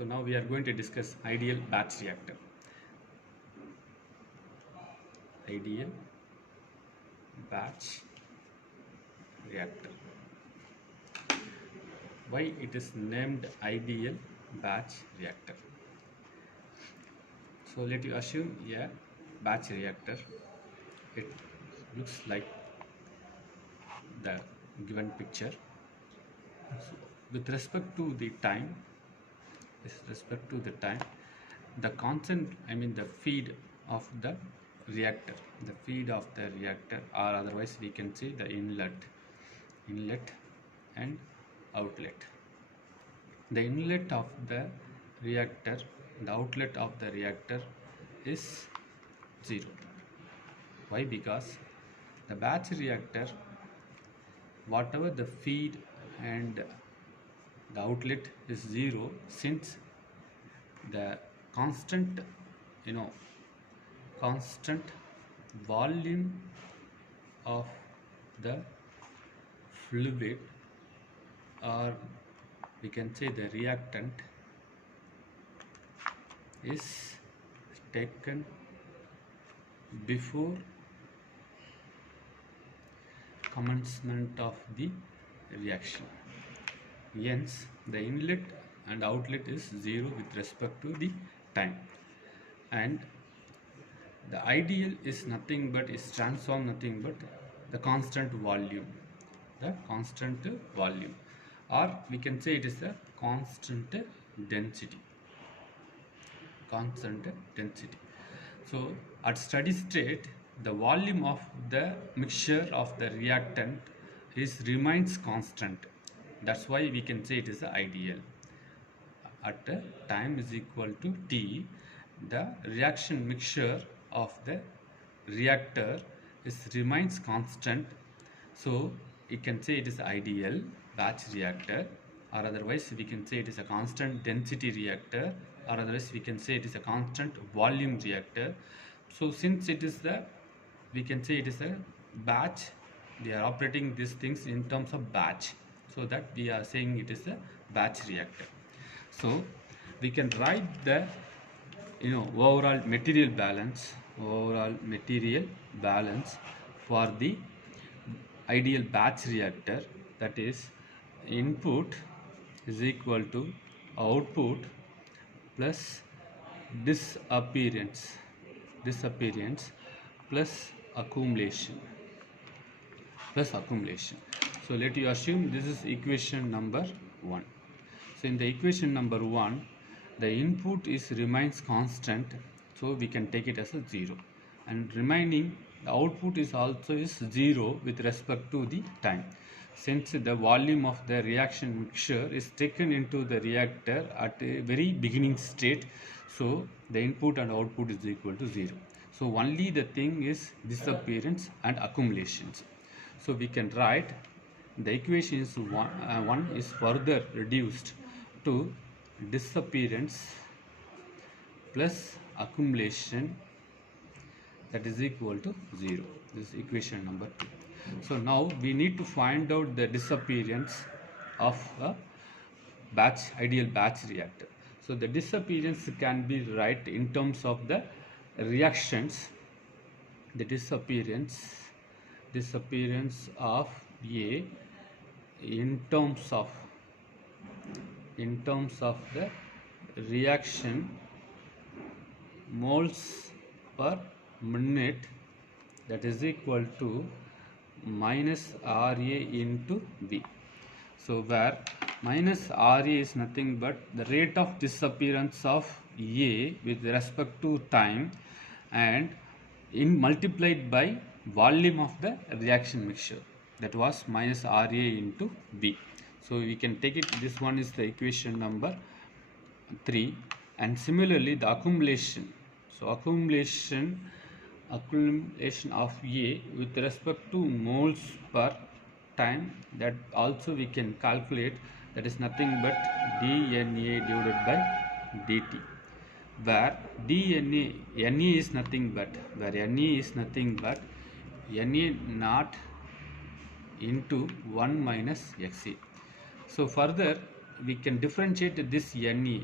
So now we are going to discuss ideal batch reactor. Ideal batch reactor. Why it is named ideal batch reactor? So let you assume a batch reactor. It looks like the given picture. So with respect to the time, the constant, the feed of the reactor, or otherwise we can say the inlet and outlet. The inlet of the reactor, the outlet of the reactor is 0. Why? Because the batch reactor, whatever the feed and the outlet is 0, since the constant volume of the fluid, or we can say the reactant, is taken before commencement of the reaction. Hence the inlet and outlet is 0 with respect to the time, and the ideal is nothing but the constant volume, or we can say it is a constant density. So at steady state, the volume of the mixture of the reactant remains constant. That's why we can say it is ideal. At time is equal to t, the reaction mixture of the reactor remains constant. So you can say it is ideal batch reactor, or otherwise we can say it is a constant density reactor, or otherwise we can say it is a constant volume reactor. So since it is we can say it is a batch, they are operating these things in terms of batch, so that we are saying it is a batch reactor. So we can write the overall material balance for the ideal batch reactor, that is input is equal to output plus disappearance plus accumulation. So let you assume this is equation number 1. So in the equation number 1, the input remains constant, so we can take it as a 0, and remaining the output is 0 with respect to the time. Since the volume of the reaction mixture is taken into the reactor at a very beginning state, so the input and output is equal to 0. So only the thing is disappearance and accumulations. So we can write the equation is 1 is further reduced to disappearance plus accumulation, that is equal to 0. This is equation number 2. So now we need to find out the disappearance of a ideal batch reactor. So the disappearance can be write in terms of the reactions. The disappearance of A in terms of the reaction moles per minute, that is equal to minus RA into V. So where minus RA is nothing but the rate of disappearance of A with respect to time, and multiplied by volume of the reaction mixture, that was minus RA into V. So we can take it, this one is the equation number 3. And similarly the accumulation, so accumulation of A with respect to moles per time, that also we can calculate, that is nothing but dNA divided by dt, where NA is nothing but NA naught into 1 minus XA. So further we can differentiate this NA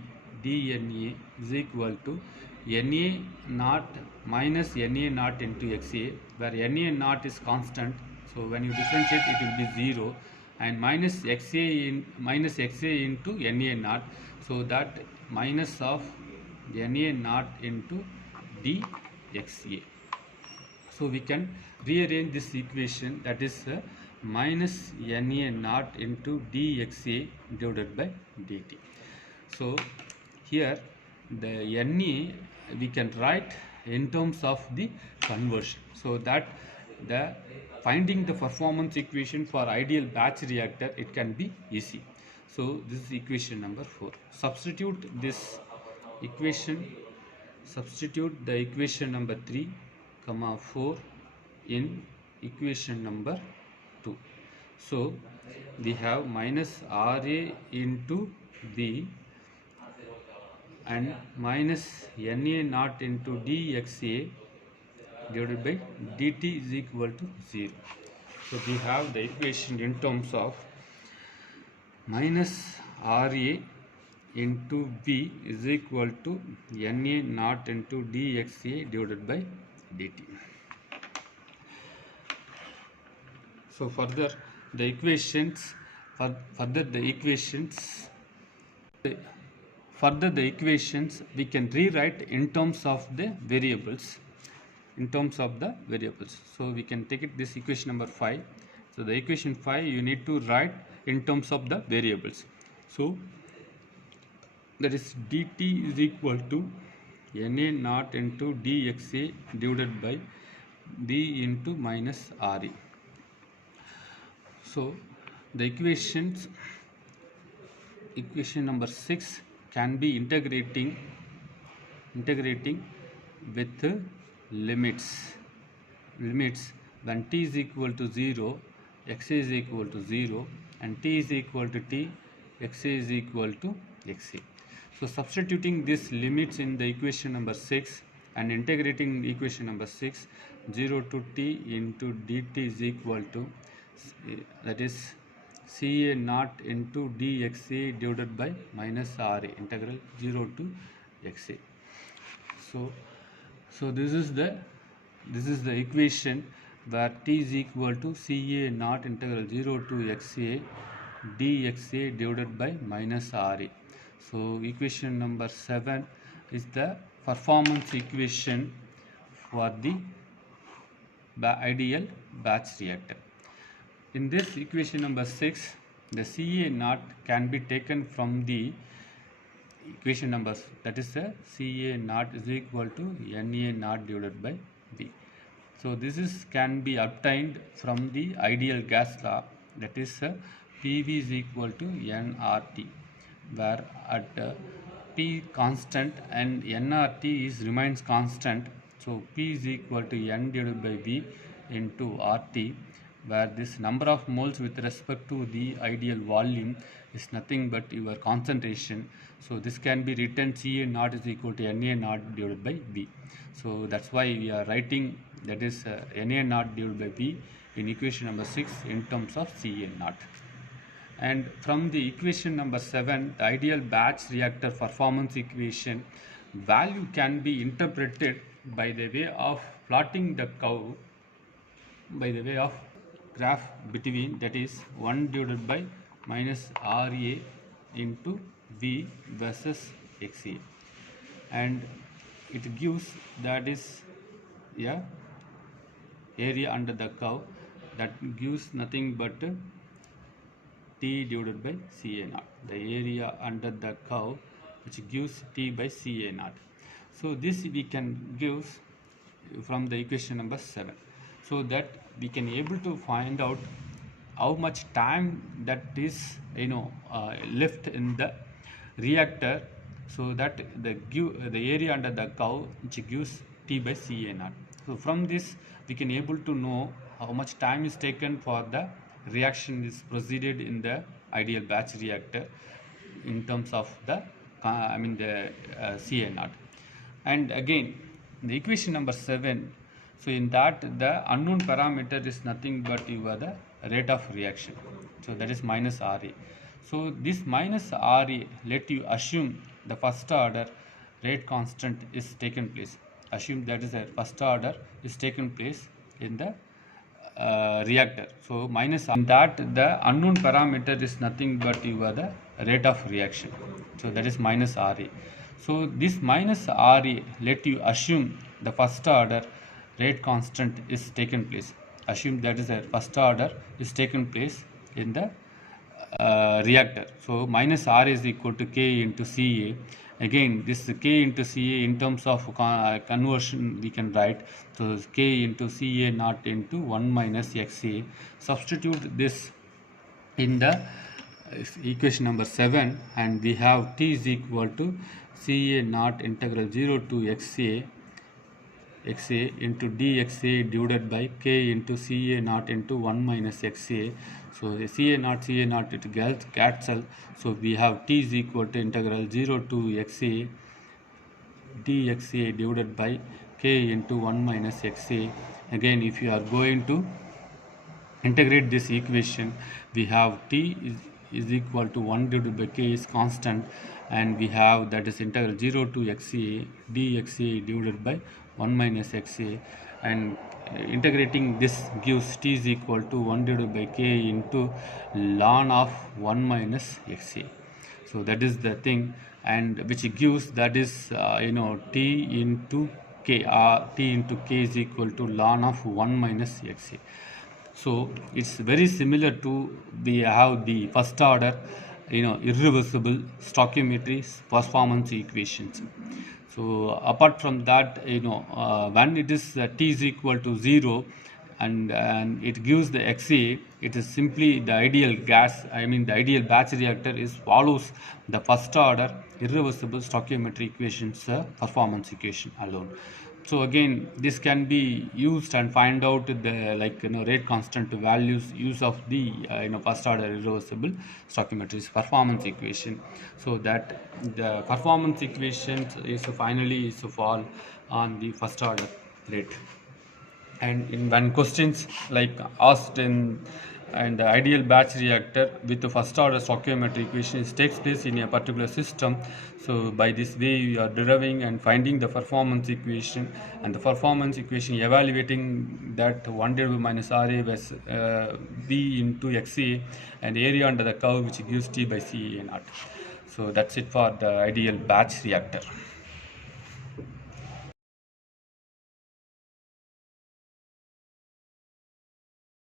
dNA is equal to Na naught minus Na naught into XA, where Na naught is constant, so when you differentiate it will be 0, and minus XA into Na naught, so that minus of Na naught into dXA. So we can rearrange this equation, that is minus Na naught into dXA divided by dt. So here the Na we can write in terms of the conversion, so that the finding the performance equation for ideal batch reactor, it can be easy. So this is equation number 4. Substitute the equation number 3, 4 in equation number 2. So we have minus Ra into B and minus Na naught into dXA divided by dt is equal to 0. So we have the equation in terms of minus Ra into B is equal to Na naught into dXA divided by dt. So further the equations we can rewrite in terms of the variables. So we can take it this equation number 5. So the equation 5 you need to write in terms of the variables. So that is dt is equal to Na naught into dXA divided by B into minus Ra. So the equation number 6 can be integrating with limits when t is equal to 0, x is equal to 0, and t is equal to t, x is equal to xa. So substituting these limits in the equation number 6 and integrating the equation number 6, 0 to t into dt is equal to, that is Ca naught into dxa divided by minus Ra, integral 0 to xa. So this is the equation where t is equal to Ca naught integral 0 to xa dxa divided by minus Ra. So equation number 7 is the performance equation for the ideal batch reactor. In this equation number 6, the Ca naught can be taken from the equation numbers, that is Ca naught is equal to Na naught divided by B. So this can be obtained from the ideal gas law, that is PV is equal to nRT, where at P constant and nRT remains constant. So P is equal to N divided by V into RT, where this number of moles with respect to the ideal volume is nothing but your concentration. So this can be written Ca naught is equal to Na naught divided by V. So that's why we are writing, that is Na naught divided by V in equation number 6 in terms of Ca naught. And from the equation number 7, the ideal batch reactor performance equation value can be interpreted by the way of plotting the curve by the way of graph between, that is 1 divided by minus Ra into V versus Xa, and it gives, that is area under the curve, that gives nothing but T divided by Ca naught, the area under the curve which gives T by Ca naught. So this we can give from the equation number 7, so that we can able to find out how much time that is left in the reactor, so that the area under the curve which gives T by Ca naught. So from this we can able to know how much time is taken for the reaction is proceeded in the ideal batch reactor in terms of the Ca naught. And again the equation number 7, so in that the unknown parameter is nothing but the rate of reaction, so that is minus Ra. So this minus Ra, let you assume the first order rate constant is taken place. Assume that is the first order is taken place in the reactor. So minus in that the unknown parameter is nothing but the rate of reaction. So that is minus RA. So this minus RA let you assume the first order rate constant is taken place. Assume that is the first order is taken place in the reactor. So minus R is equal to K into Ca. Again, this K into Ca in terms of conversion we can write. So K into Ca naught into 1 minus Xa. Substitute this in the equation number 7 and we have T is equal to Ca naught integral 0 to Xa into dxa divided by k into Ca naught into 1 minus Xa. So Ca naught it cancel. So we have T is equal to integral 0 to Xa dxa divided by k into 1 minus Xa. Again, if you are going to integrate this equation, we have T is equal to 1 divided by k is constant, and we have that is integral 0 to Xa dxa divided by 1 minus Xa, and integrating this gives T is equal to 1 divided by k into ln of 1 minus Xa. So that is the thing, and which gives that is T into k, T into k is equal to ln of 1 minus Xa. So it's very similar to we have the first order irreversible stoichiometry performance equations. So apart from that, when it is T is equal to 0 and it gives the Xa, it is simply the ideal the ideal batch reactor is follows the first order irreversible stoichiometry equations performance equation alone. So again, this can be used and find out the rate constant values use of the first order irreversible stoichiometry performance equation, so that the performance equation is finally fall on the first order rate. And in when questions like asked in and the ideal batch reactor with the first order stoichiometry equations takes place in a particular system, so by this way you are deriving and finding the performance equation, and the performance equation evaluating that 1 divided by minus Ra was V into Xa and area under the curve which gives T by Ca naught. So that's it for the ideal batch reactor.